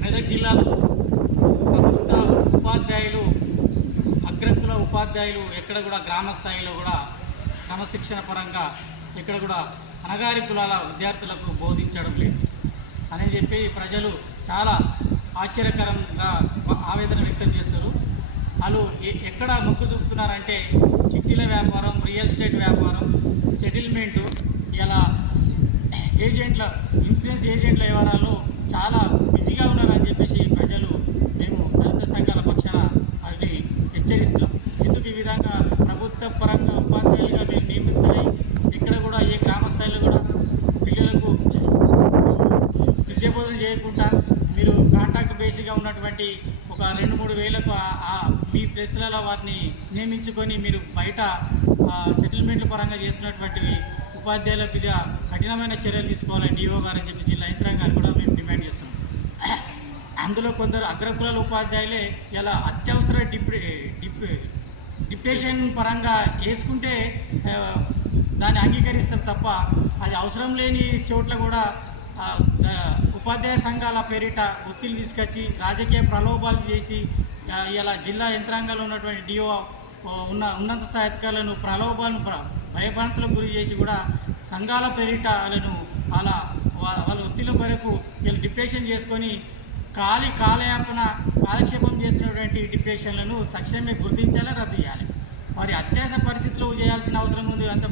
మెదక్ జిల్లాలో ప్రభుత్వ ఉపాధ్యాయులు అగ్రకుల ఉపాధ్యాయులు ఎక్కడ కూడా గ్రామ స్థాయిలో కూడా క్రమశిక్షణ పరంగా ఎక్కడ కూడా అనగారి కులాల విద్యార్థులకు బోధించడం లేదు. అని చెప్పి ప్రజలు చాలా ఆశ్చర్యకరంగా ఆవేదన వ్యక్తం చేస్తారు వాళ్ళు ఎ- ఎక్కడ మొగ్గు చూపుతున్నారంటే చిట్టీల వ్యాపారం రియల్ ఎస్టేట్ వ్యాపారం సెటిల్మెంటు ఇలా ఏజెంట్ల ఇన్సూరెన్స్ ఏజెంట్ల వ్యవహారాల్లో చాలా బిజీగా ఉన్నారని చెప్పేసి ప్రజలు మేము దళిత సంఘాల పక్షాన అది హెచ్చరిస్తాం. ఎందుకు ఈ విధంగా ప్రభుత్వ పరంగా ఉపాధ్యాయులుగా మేము నియమితులై ఇక్కడ కూడా ఏ గ్రామ స్థాయిలో కూడా పిల్లలకు విద్యాబోధన చేయకుండా కాంట్రాక్ట్ బేసిక్గా ఉన్నటువంటి ఒక రెండు మూడు వేలకు మీ ప్లేస్లలో వాటిని నియమించుకొని మీరు బయట సెటిల్మెంట్ల పరంగా చేస్తున్నటువంటివి ఉపాధ్యాయుల మీద కఠినమైన చర్యలు తీసుకోవాలని డిఓ గారు అని చెప్పి జిల్లా యంత్రాంగాన్ని కూడా మేము డిమాండ్ చేస్తున్నాం. అందులో కొందరు అగ్రకులాల ఉపాధ్యాయులే ఇలా అత్యవసర డిప్రె డిప్రెషన్ పరంగా వేసుకుంటే దాన్ని అంగీకరిస్తారు తప్ప అది అవసరం లేని చోట్ల కూడా ఉపాధ్యాయ సంఘాల పేరిట ఒత్తిడి తీసుకొచ్చి రాజకీయ ప్రలోభాలు చేసి ఇలా జిల్లా యంత్రాంగంలో ఉన్నటువంటి డిఓ ఉన్న ఉన్నత స్థాయి అధికారులను ప్రలోభాలను భయభ్రాంతులకు గురి చేసి కూడా సంఘాల పేరిట వాళ్ళను అలా వాళ్ళ ఒత్తిడి కొరకు వీళ్ళు డిప్రెషన్ చేసుకొని కాలి కాలయాపన కాలక్షేపం చేసినటువంటి డిప్రెషన్లను తక్షణమే గుర్తించాలి రద్దు చేయాలి? మరి అత్యాస పరిస్థితుల్లో చేయాల్సిన అవసరం ఉంది. అంత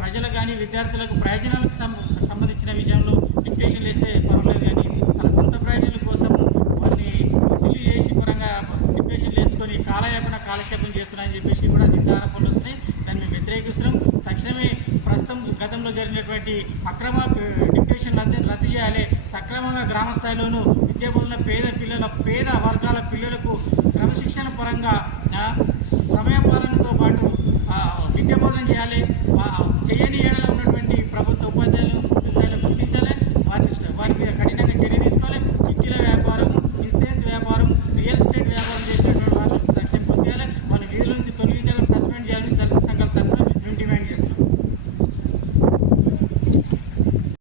ప్రజలకు కానీ విద్యార్థులకు ప్రయోజనాలకు సం- సంబంధించిన విషయంలో డిప్రెషన్లు వేస్తే పర్వాలేదు కానీ తన సొంత ప్రయోజనాల కోసం వారిని ఒత్తిడి చేసి పరంగా డిప్రెషన్ వేసుకొని కాలయాపన కాలక్షేపం చేస్తున్నారని చెప్పేసి కూడా నింద ఆరోపణలు వస్తున్నాయి దాన్ని మేము వ్యతిరేకిస్తున్నాం. తక్షణమే ప్రస్తుతం గతంలో జరిగినటువంటి అక్రమ డిప్రెషన్ రద్దు రద్దు చేయాలి. సక్రమంగా గ్రామ స్థాయిలోనూ విద్యాబోధన పేద పిల్లల పేద వర్గాల పిల్లలకు క్రమశిక్షణ పరంగా ఆ, సమయ పాలనతో పాటు విద్య విద్యాబోధన చేయాలి.